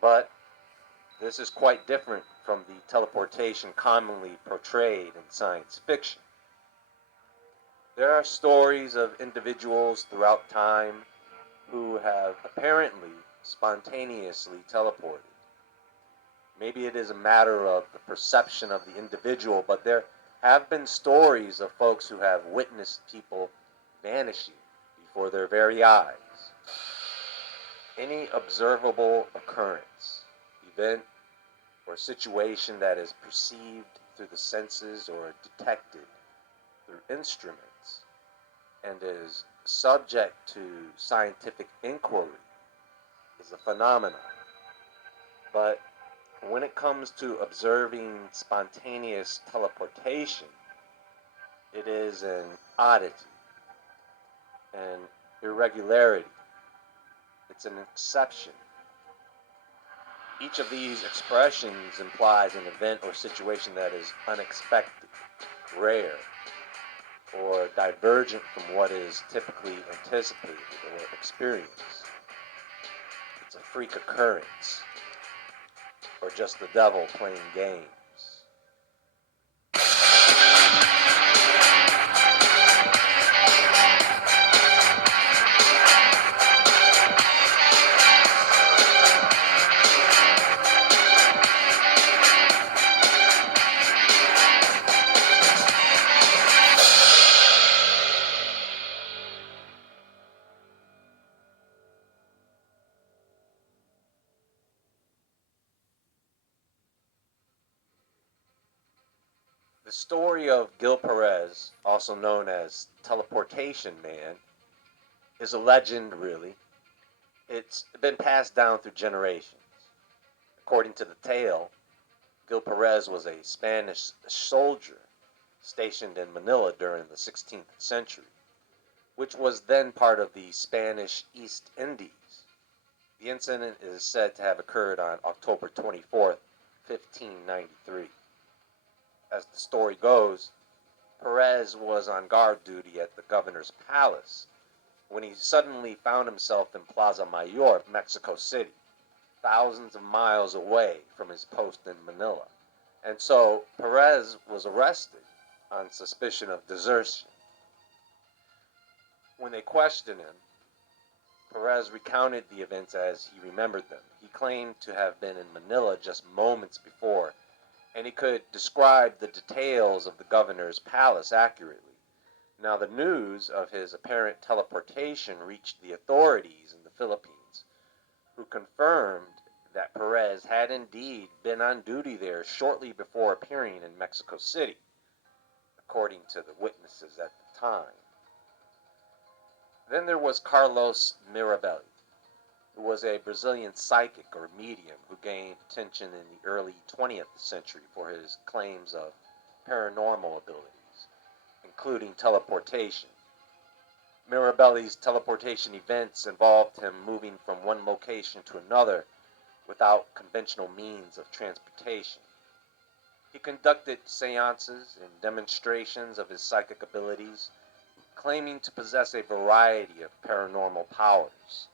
But this is quite different from the teleportation commonly portrayed in science fiction. There are stories of individuals throughout time who have apparently spontaneously teleported. Maybe it is a matter of the perception of the individual, but there have been stories of folks who have witnessed people vanishing before their very eyes. Any observable occurrence, event, or situation that is perceived through the senses or detected through instruments and is subject to scientific inquiry is a phenomenon. But when it comes to observing spontaneous teleportation, it is an oddity, an irregularity. It's an exception. Each of these expressions implies an event or situation that is unexpected, rare, or divergent from what is typically anticipated or experienced. It's a freak occurrence, or just the devil playing games. The story of Gil Perez, also known as Teleportation Man, is a legend, really. It's been passed down through generations. According to the tale, Gil Perez was a Spanish soldier stationed in Manila during the 16th century, which was then part of the Spanish East Indies. The incident is said to have occurred on October 24th, 1593. As the story goes, Perez was on guard duty at the governor's palace when he suddenly found himself in Plaza Mayor, Mexico City, thousands of miles away from his post in Manila. And so Perez was arrested on suspicion of desertion. When they questioned him, Perez recounted the events as he remembered them. He claimed to have been in Manila just moments before, and he could describe the details of the governor's palace accurately. Now, the news of his apparent teleportation reached the authorities in the Philippines, who confirmed that Perez had indeed been on duty there shortly before appearing in Mexico City, according to the witnesses at the time. Then there was Carlos Mirabelli, who was a Brazilian psychic or medium who gained attention in the early 20th century for his claims of paranormal abilities, including teleportation. Mirabelli's teleportation events involved him moving from one location to another without conventional means of transportation. He conducted seances and demonstrations of his psychic abilities, claiming to possess a variety of paranormal powers,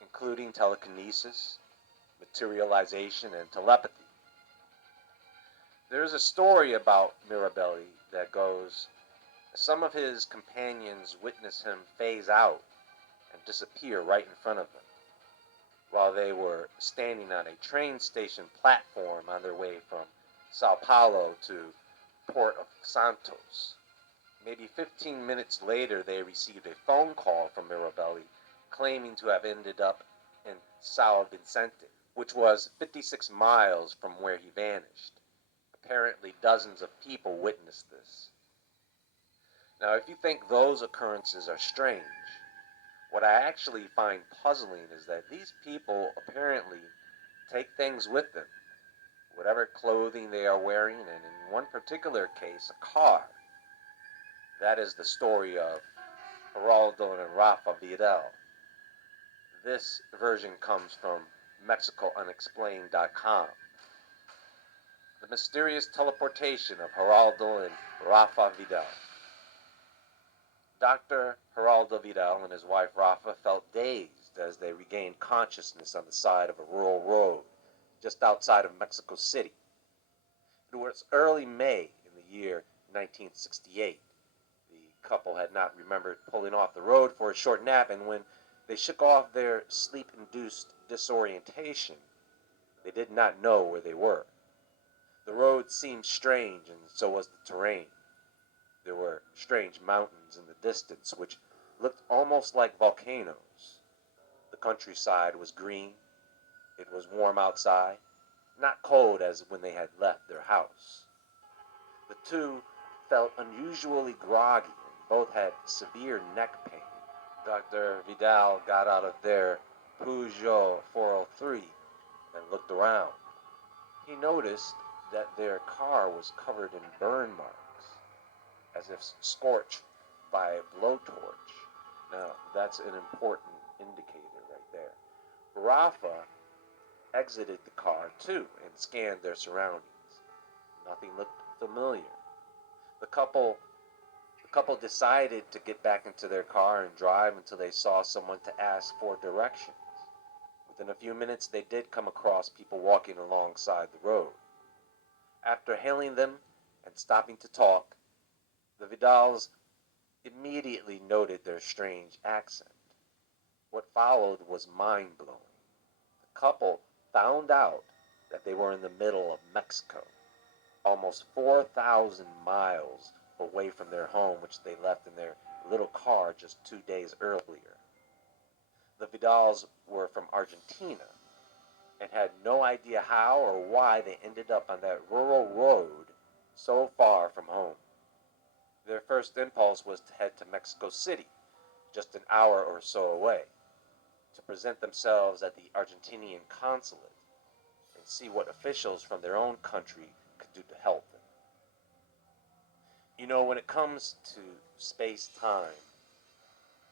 including telekinesis, materialization, and telepathy. There is a story about Mirabelli that goes, some of his companions witnessed him phase out and disappear right in front of them while they were standing on a train station platform on their way from Sao Paulo to Port of Santos. Maybe 15 minutes later, they received a phone call from Mirabelli claiming to have ended up in Sao Vicente, which was 56 miles from where he vanished. Apparently, dozens of people witnessed this. Now, if you think those occurrences are strange, what I actually find puzzling is that these people apparently take things with them, whatever clothing they are wearing, and in one particular case, a car. That is the story of Geraldo and Rafa Vidal. This version comes from MexicoUnexplained.com. The mysterious teleportation of Geraldo and Rafa Vidal. Dr. Geraldo Vidal and his wife Rafa felt dazed as they regained consciousness on the side of a rural road just outside of Mexico City. It was early May in the year 1968. The couple had not remembered pulling off the road for a short nap, and when they shook off their sleep-induced disorientation, they did not know where they were. The road seemed strange, and so was the terrain. There were strange mountains in the distance, which looked almost like volcanoes. The countryside was green. It was warm outside, not cold as when they had left their house. The two felt unusually groggy and both had severe neck pain. Dr. Vidal got out of their Peugeot 403 and looked around. He noticed that their car was covered in burn marks, as if scorched by a blowtorch. Now, that's an important indicator right there. Rafa exited the car too and scanned their surroundings. Nothing looked familiar. The couple decided to get back into their car and drive until they saw someone to ask for directions. Within a few minutes, they did come across people walking alongside the road. After hailing them and stopping to talk, the Vidals immediately noted their strange accent. What followed was mind-blowing. The couple found out that they were in the middle of Mexico, almost 4,000 miles away from their home, which they left in their little car just 2 days earlier. The Vidals were from Argentina and had no idea how or why they ended up on that rural road so far from home. Their first impulse was to head to Mexico City, just an hour or so away, to present themselves at the Argentinian consulate and see what officials from their own country could do to help them. You know, when it comes to space-time,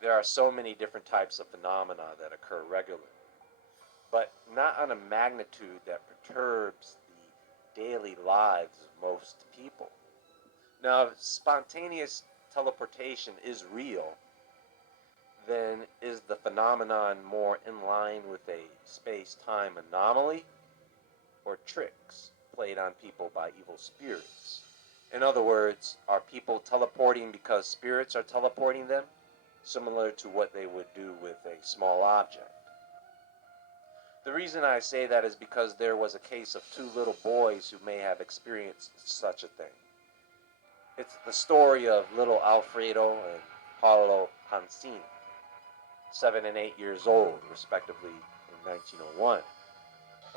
there are so many different types of phenomena that occur regularly, but not on a magnitude that perturbs the daily lives of most people. Now, if spontaneous teleportation is real, then is the phenomenon more in line with a space-time anomaly or tricks played on people by evil spirits? In other words, are people teleporting because spirits are teleporting them, similar to what they would do with a small object? The reason I say that is because there was a case of two little boys who may have experienced such a thing. It's the story of little Alfredo and Paulo Hansini, 7 and 8 years old, respectively, in 1901,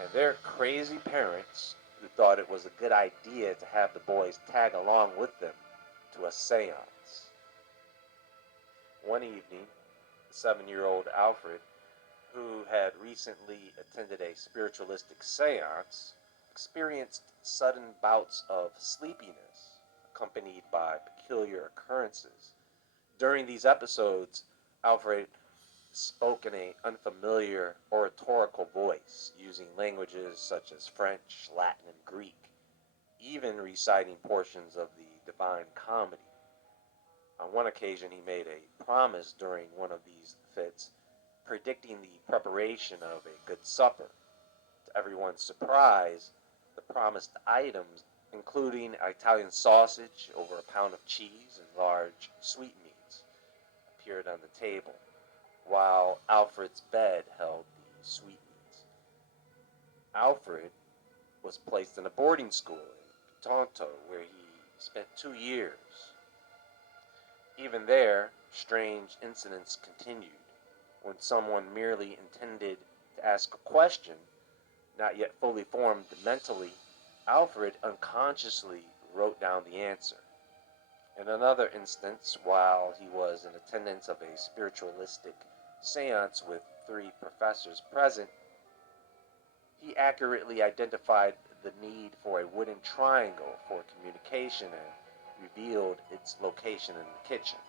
and their crazy parents who thought it was a good idea to have the boys tag along with them to a seance. One evening, the 7-year-old Alfred, who had recently attended a spiritualistic seance, experienced sudden bouts of sleepiness, accompanied by peculiar occurrences. During these episodes, Alfred spoke in an unfamiliar oratorical voice, using languages such as French, Latin, and Greek, even reciting portions of the Divine Comedy. On one occasion, he made a promise during one of these fits, predicting the preparation of a good supper. To everyone's surprise, the promised items, including Italian sausage, over a pound of cheese, and large sweetmeats, appeared on the table, while Alfred's bed held the sweetmeats. Alfred was placed in a boarding school in Tonto, where he spent 2 years. Even there, strange incidents continued. When someone merely intended to ask a question, not yet fully formed mentally, Alfred unconsciously wrote down the answer. In another instance, while he was in attendance of a spiritualistic seance with 3 professors present, he accurately identified the need for a wooden triangle for communication and revealed its location in the kitchen.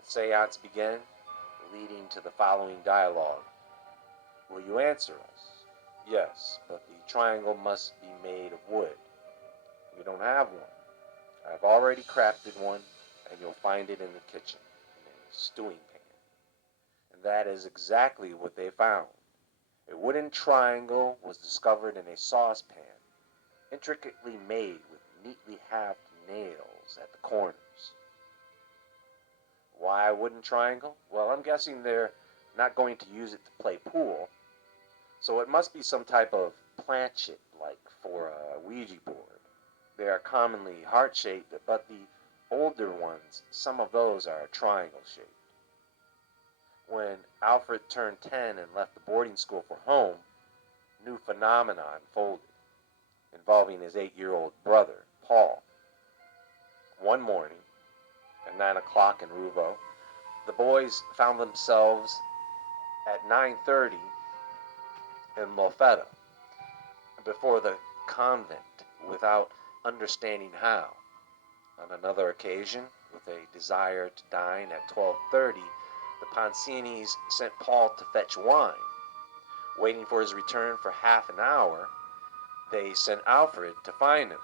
The seance began, leading to the following dialogue. "Will you answer us?" "Yes, but the triangle must be made of wood." "We don't have one." "I've already crafted one, and you'll find it in the kitchen, in a stewing pan." And that is exactly what they found. A wooden triangle was discovered in a saucepan, intricately made with neatly halved nails at the corners. Why a wooden triangle? Well, I'm guessing they're not going to use it to play pool, so it must be some type of planchet, like for a Ouija board. They are commonly heart-shaped, but the older ones, some of those are triangle-shaped. When Alfred turned 10 and left the boarding school for home, new phenomena unfolded, involving his 8-year-old brother, Paul. One morning, at 9 o'clock in Ruvo, the boys found themselves at 9:30 in Molfetta, before the convent, without understanding how. On another occasion, with a desire to dine at 12:30, the Pancinis sent Paul to fetch wine. Waiting for his return for half an hour, they sent Alfred to find him.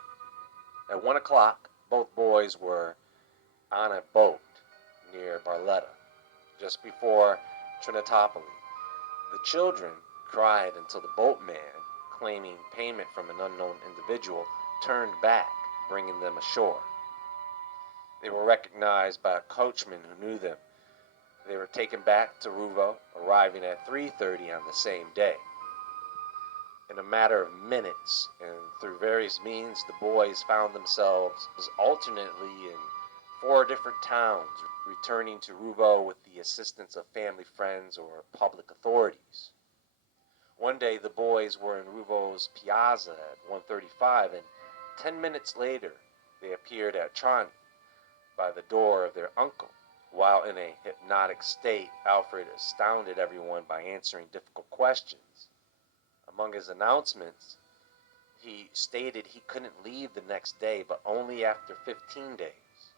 At 1 o'clock, both boys were on a boat near Barletta, just before Trinitopoli. The children cried until the boatman, claiming payment from an unknown individual, turned back, bringing them ashore. They were recognized by a coachman who knew them. They were taken back to Ruvo, arriving at 3:30 on the same day. In a matter of minutes, and through various means, the boys found themselves alternately in 4 different towns, returning to Ruvo with the assistance of family friends or public authorities. One day the boys were in Ruvo's piazza at 1:35, and 10 minutes later they appeared at Trani, by the door of their uncle. While in a hypnotic state, Alfred astounded everyone by answering difficult questions. Among his announcements, he stated he couldn't leave the next day, but only after 15 days.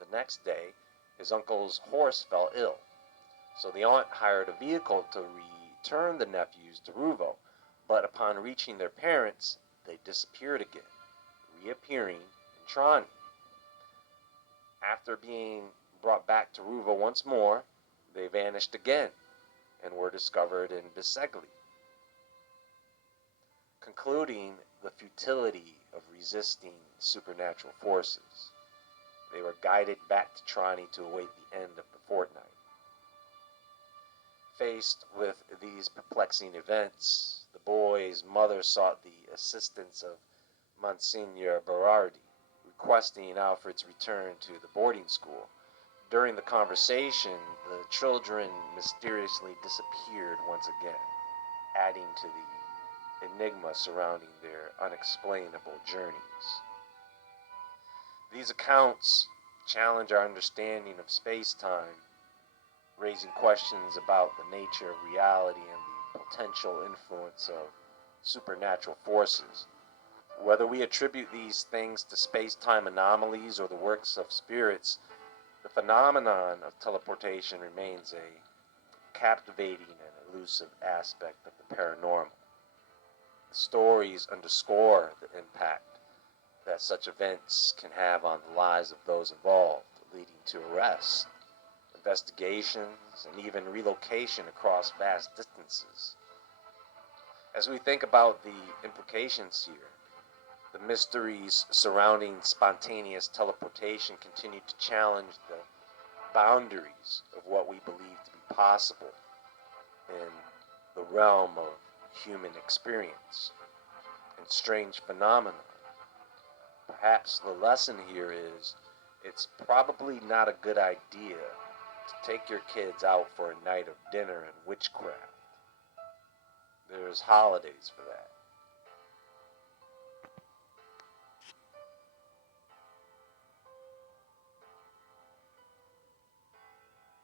The next day, his uncle's horse fell ill, so the aunt hired a vehicle to return the nephews to Ruvo, but upon reaching their parents, they disappeared again, reappearing in Trani. After being brought back to Ruvo once more, they vanished again and were discovered in Bisegli. Concluding the futility of resisting supernatural forces, they were guided back to Trani to await the end of the fortnight. Faced with these perplexing events, the boy's mother sought the assistance of Monsignor Berardi, requesting Alfred's return to the boarding school. During the conversation, the children mysteriously disappeared once again, adding to the enigma surrounding their unexplainable journeys. These accounts challenge our understanding of space-time, raising questions about the nature of reality and the potential influence of supernatural forces. Whether we attribute these things to space-time anomalies or the works of spirits, the phenomenon of teleportation remains a captivating and elusive aspect of the paranormal. The stories underscore the impact that such events can have on the lives of those involved, leading to arrests, investigations, and even relocation across vast distances. As we think about the implications here, the mysteries surrounding spontaneous teleportation continue to challenge the boundaries of what we believe to be possible in the realm of human experience and strange phenomena. Perhaps the lesson here is it's probably not a good idea to take your kids out for a night of dinner and witchcraft. There's holidays for that.